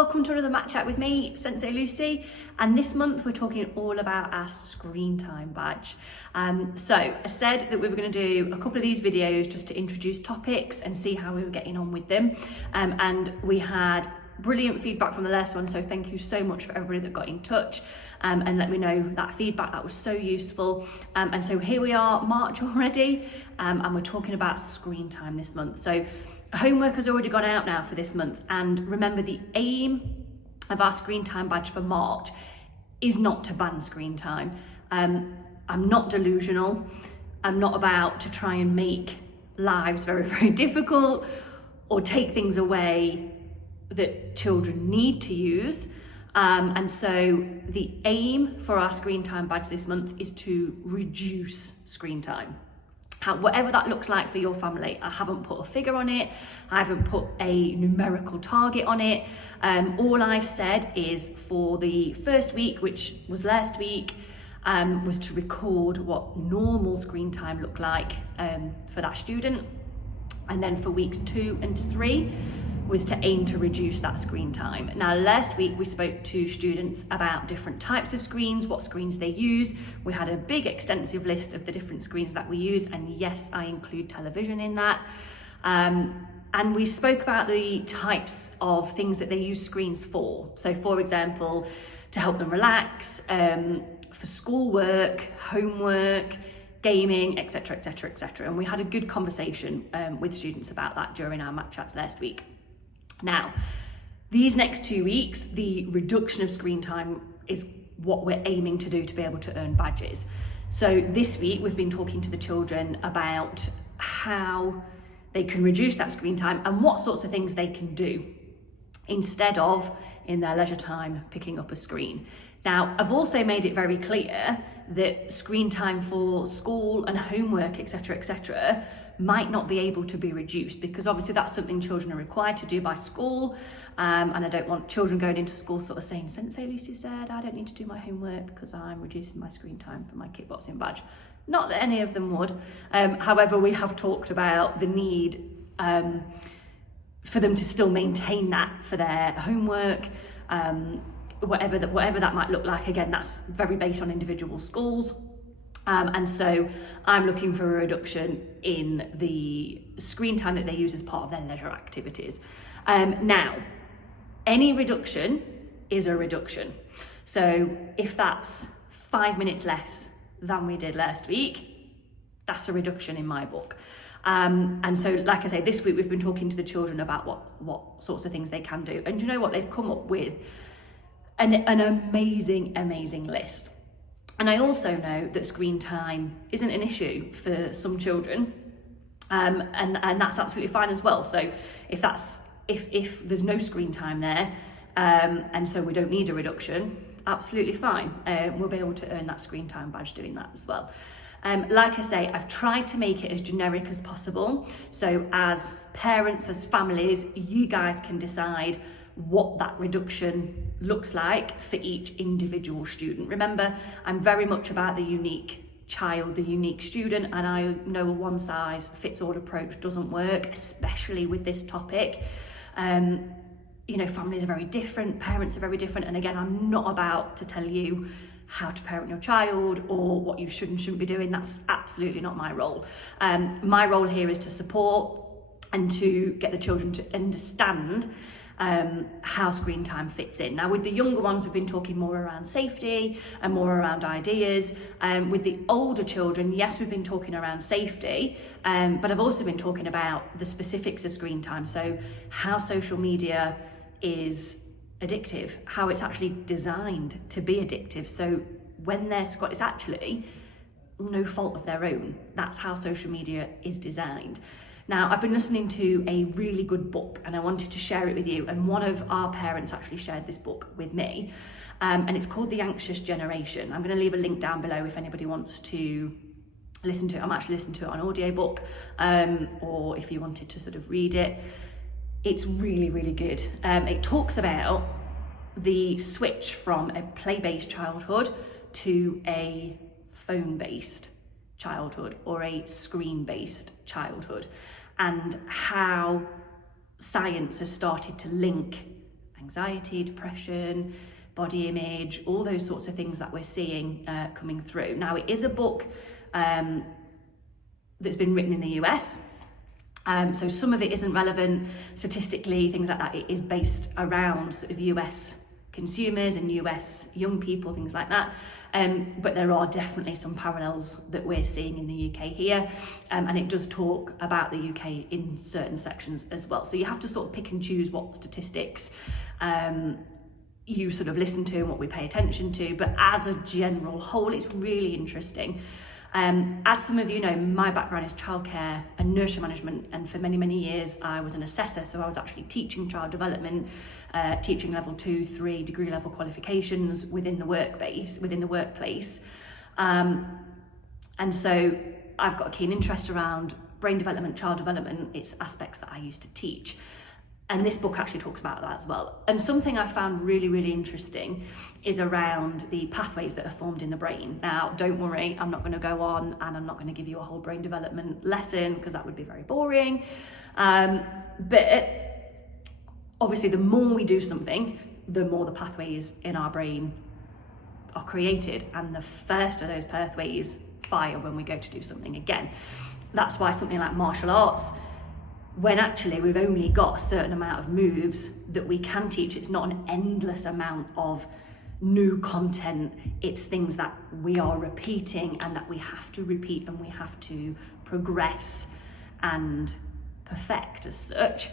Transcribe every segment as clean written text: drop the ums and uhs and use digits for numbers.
welcome to another Mat Chat with me, Sensei Lucy, and this month we're talking all about our screen time badge. So I said that we were going to do a couple of these videos just to introduce topics and see how we were getting on with them, and we had brilliant feedback from the last one, so thank you so much for everybody that got in touch and let me know that feedback. That was so useful, and so here we are, March already, and we're talking about screen time this month. So homework has already gone out now for this month, and remember, the aim of our screen time badge for March is not to ban screen time. I'm not delusional. I'm not about to try and make lives very, very difficult or take things away that children need to use. And so the aim for our screen time badge this month is to reduce screen time. Whatever that looks like for your family. I haven't put a figure on it. I haven't put a numerical target on it. All I've said is for the first week, which was last week, was to record what normal screen time looked like for that student. And then for weeks 2 and 3 was to aim to reduce that screen time. Now, last week we spoke to students about different types of screens, what screens they use. We had a big extensive list of the different screens that we use, and yes, I include television in that. And we spoke about the types of things that they use screens for. So for example, to help them relax, for schoolwork, homework, gaming, etc, etc, etc. And we had a good conversation with students about that during our Mat Chats last week. Now, these next 2 weeks, the reduction of screen time is what we're aiming to do to be able to earn badges. So this week, we've been talking to the children about how they can reduce that screen time and what sorts of things they can do instead of, in their leisure time, picking up a screen. Now, I've also made it very clear that screen time for school and homework, etc, etc, might not be able to be reduced, because obviously that's something children are required to do by school, and I don't want children going into school sort of saying, Sensei Lucy said I don't need to do my homework because I'm reducing my screen time for my kickboxing badge. Not that any of them would. However, we have talked about the need for them to still maintain that for their homework, whatever that might look like. Again, that's very based on individual schools. And so I'm looking for a reduction in the screen time that they use as part of their leisure activities. Now, any reduction is a reduction. So if that's 5 minutes less than we did last week, that's a reduction in my book. And so, like I say, this week we've been talking to the children about what sorts of things they can do. And you know what? They've come up with an amazing list. And I also know that screen time isn't an issue for some children, and that's absolutely fine as well. So if there's no screen time there, and so we don't need a reduction, absolutely fine. We'll be able to earn that screen time badge doing that as well. Like I say, I've tried to make it as generic as possible. So as parents, as families, you guys can decide what that reduction looks like for each individual student. Remember, I'm very much about the unique child, the unique student, and I know a one-size-fits-all approach doesn't work, especially with this topic. You know, families are very different, parents are very different, and again, I'm not about to tell you how to parent your child or what you should and shouldn't be doing. That's absolutely not my role. My role here is to support and to get the children to understand how screen time fits in. Now, with the younger ones, we've been talking more around safety and more around ideas. With the older children, yes, we've been talking around safety, but I've also been talking about the specifics of screen time. So how social media is addictive, how it's actually designed to be addictive. So when it's actually no fault of their own. That's how social media is designed. Now, I've been listening to a really good book and I wanted to share it with you. And one of our parents actually shared this book with me. And it's called The Anxious Generation. I'm going to leave a link down below if anybody wants to listen to it. I'm actually listening to it on audiobook, or if you wanted to sort of read it. It's really, really good. It talks about the switch from a play-based childhood to a phone-based childhood or a screen-based childhood, and how science has started to link anxiety, depression, body image, all those sorts of things that we're seeing coming through. Now, it is a book that's been written in the US. So some of it isn't relevant statistically, things like that. It is based around sort of US consumers and US young people, things like that. But there are definitely some parallels that we're seeing in the UK here. And it does talk about the UK in certain sections as well. So you have to sort of pick and choose what statistics you sort of listen to and what we pay attention to. But as a general whole, it's really interesting. As some of you know, my background is childcare and nursery management, and for many, many years I was an assessor, so I was actually teaching child development, teaching level 2, 3 degree level qualifications within the workplace. And so I've got a keen interest around brain development, child development. It's aspects that I used to teach. And this book actually talks about that as well. And something I found really, really interesting is around the pathways that are formed in the brain. Now, don't worry, I'm not going to go on and I'm not going to give you a whole brain development lesson because that would be very boring. But obviously, the more we do something, the more the pathways in our brain are created, and the first of those pathways fire when we go to do something again. That's why something like martial arts, when actually we've only got a certain amount of moves that we can teach, it's not an endless amount of new content, it's things that we are repeating and that we have to repeat and we have to progress and perfect as such.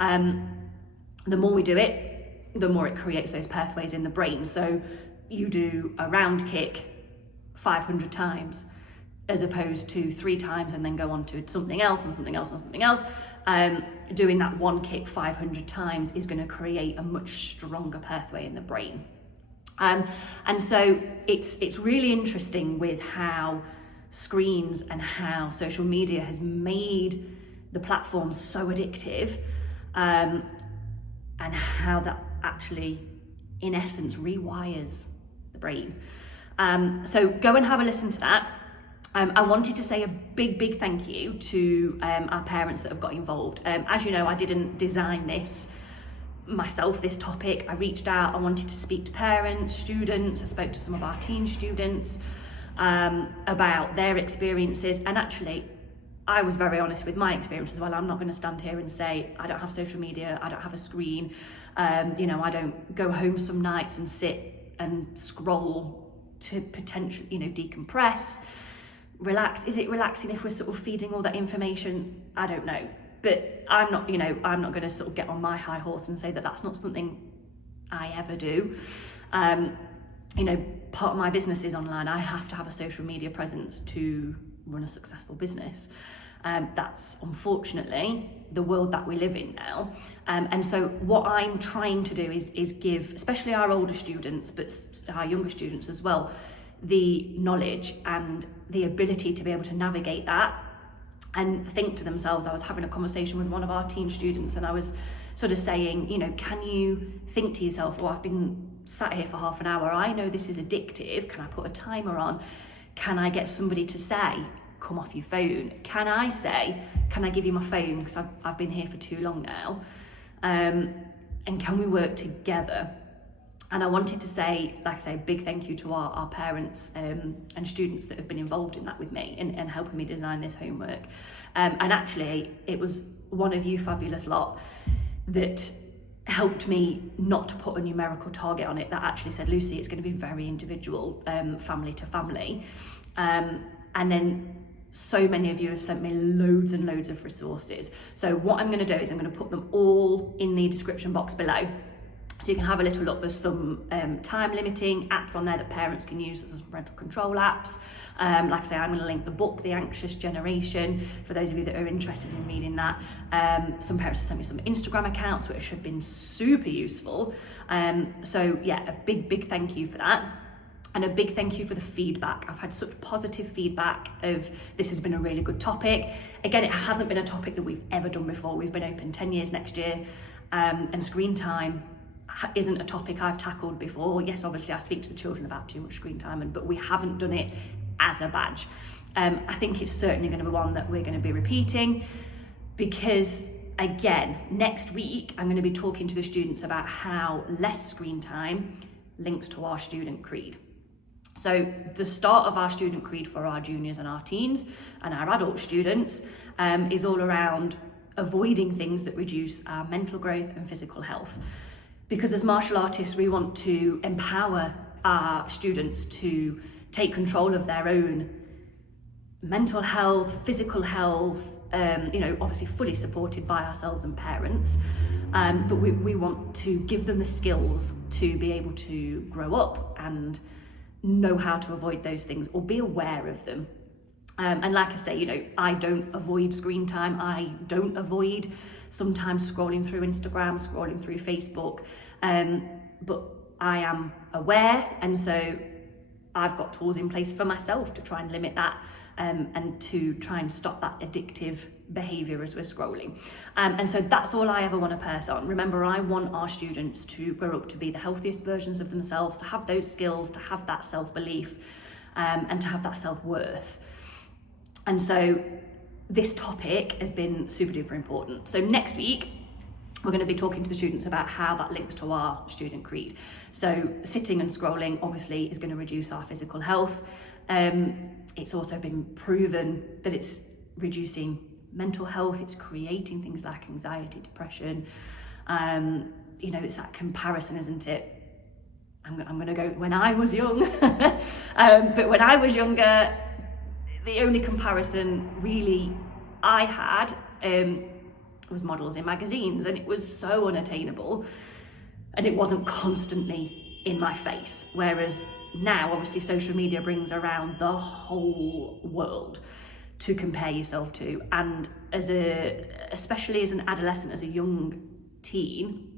The more we do it, the more it creates those pathways in the brain. So you do a round kick 500 times as opposed to 3 times and then go on to something else and something else and something else. Doing that one kick 500 times is going to create a much stronger pathway in the brain. And so it's really interesting with how screens and how social media has made the platform so addictive, and how that actually, in essence, rewires the brain. So go and have a listen to that. I wanted to say a big thank you to our parents that have got involved. As you know, I didn't design this myself, this topic. I reached out, I wanted to speak to parents, students, I spoke to some of our teen students about their experiences, and actually I was very honest with my experience as well. I'm not going to stand here and say I don't have social media, I don't have a screen, I don't go home some nights and sit and scroll to potentially, decompress. Relax. Is it relaxing if we're sort of feeding all that information? I don't know, but I'm not going to sort of get on my high horse and say that that's not something I ever do. Part of my business is online. I have to have a social media presence to run a successful business. That's unfortunately the world that we live in now. And so what I'm trying to do is give, especially our older students, but our younger students as well, the knowledge and the ability to be able to navigate that and think to themselves. I was having a conversation with one of our teen students and I was sort of saying, can you think to yourself, I've been sat here for half an hour, I know this is addictive, can I put a timer on? Can I get somebody to say, come off your phone? Can I say, can I give you my phone because I've been here for too long now? And can we work together? And I wanted to say, like I say, a big thank you to our parents and students that have been involved in that with me and helping me design this homework. And actually, it was one of you fabulous lot that helped me not to put a numerical target on it, that actually said, Lucy, it's going to be very individual, family to family. And then so many of you have sent me loads and loads of resources. So what I'm going to do is I'm going to put them all in the description box below. So you can have a little look. There's some time limiting apps on there that parents can use. There's some parental control apps. Like I say, I'm going to link the book, The Anxious Generation, for those of you that are interested in reading that. Some parents have sent me some Instagram accounts, which have been super useful. So yeah, a big thank you for that. And a big thank you for the feedback. I've had such positive feedback of this has been a really good topic. Again, it hasn't been a topic that we've ever done before. We've been open 10 years next year, and screen time isn't a topic I've tackled before. Yes, obviously I speak to the children about too much screen time, but we haven't done it as a badge. I think it's certainly going to be one that we're going to be repeating, because again, next week, I'm going to be talking to the students about how less screen time links to our student creed. So the start of our student creed for our juniors and our teens and our adult students is all around avoiding things that reduce our mental growth and physical health. Because as martial artists, we want to empower our students to take control of their own mental health, physical health, obviously fully supported by ourselves and parents. But we want to give them the skills to be able to grow up and know how to avoid those things or be aware of them. And like I say, I don't avoid screen time. I don't avoid sometimes scrolling through Instagram, scrolling through Facebook, but I am aware, and so I've got tools in place for myself to try and limit that and to try and stop that addictive behaviour as we're scrolling. And so that's all I ever want to pass on. Remember, I want our students to grow up to be the healthiest versions of themselves, to have those skills, to have that self-belief, and to have that self-worth. And so this topic has been super duper important. So next week, we're going to be talking to the students about how that links to our student creed. So sitting and scrolling obviously is going to reduce our physical health. It's also been proven that it's reducing mental health. It's creating things like anxiety, depression. It's that comparison, isn't it? I'm going to go when I was young. But when I was younger, the only comparison really I had was models in magazines, and it was so unattainable, and it wasn't constantly in my face. Whereas now, obviously, social media brings around the whole world to compare yourself to, and especially as an adolescent, as a young teen,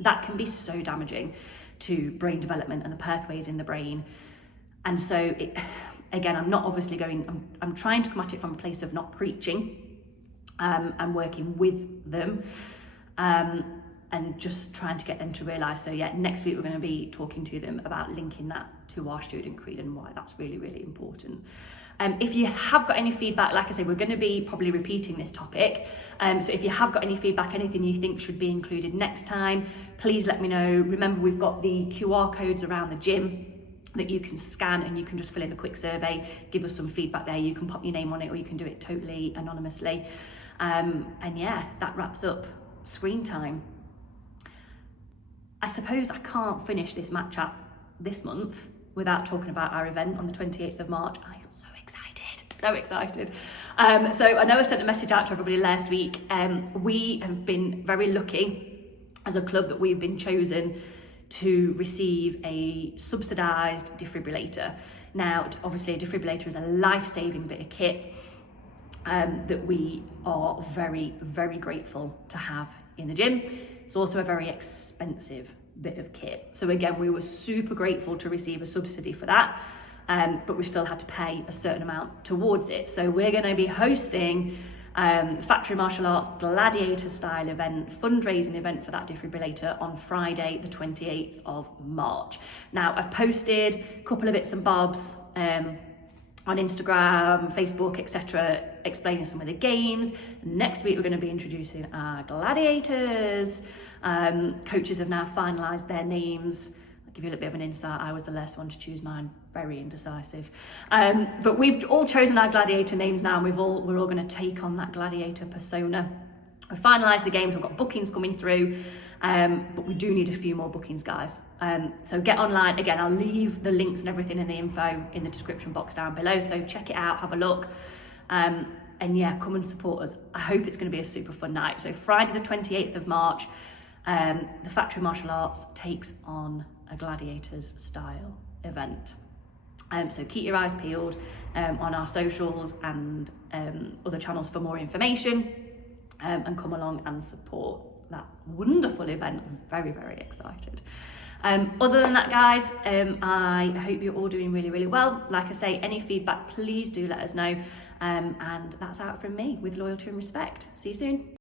that can be so damaging to brain development and the pathways in the brain. And so again, I'm not obviously I'm trying to come at it from a place of not preaching and working with them and just trying to get them to realise. So yeah, next week we're going to be talking to them about linking that to our student creed and why that's really, really important. If you have got any feedback, like I say, we're going to be probably repeating this topic. So if you have got any feedback, anything you think should be included next time, please let me know. Remember, we've got the QR codes around the gym that you can scan, and you can just fill in a quick survey, give us some feedback there. You can pop your name on it, or you can do it totally anonymously. And yeah, that wraps up screen time. I suppose I can't finish this match chat this month without talking about our event on the 28th of March. I am so excited. So I know I sent a message out to everybody last week. We have been very lucky as a club that we've been chosen to receive a subsidised defibrillator. Now, obviously a defibrillator is a life-saving bit of kit that we are very, very grateful to have in the gym. It's also a very expensive bit of kit. So again, we were super grateful to receive a subsidy for that, but we still had to pay a certain amount towards it. So we're going to be hosting Factory Martial Arts gladiator style event, fundraising event for that defibrillator on Friday the 28th of March. Now, I've posted a couple of bits and bobs on Instagram, Facebook, etc., explaining some of the games. Next week we're going to be introducing our gladiators. Coaches have now finalised their names. I'll give you a little bit of an insight. I was the last one to choose mine, very indecisive. But we've all chosen our gladiator names now, and we're all going to take on that gladiator persona. We've finalised the games, we've got bookings coming through, but we do need a few more bookings, guys. So get online. Again, I'll leave the links and everything in the info in the description box down below, so check it out, have a look, and yeah, come and support us. I hope it's going to be a super fun night. So Friday the 28th of March, the Factory Martial Arts takes on a gladiators style event. So keep your eyes peeled on our socials and other channels for more information, and come along and support that wonderful event. I'm very, very excited. Other than that, guys, I hope you're all doing really, really well. Like I say, any feedback, please do let us know. And that's out from me, with loyalty and respect. See you soon.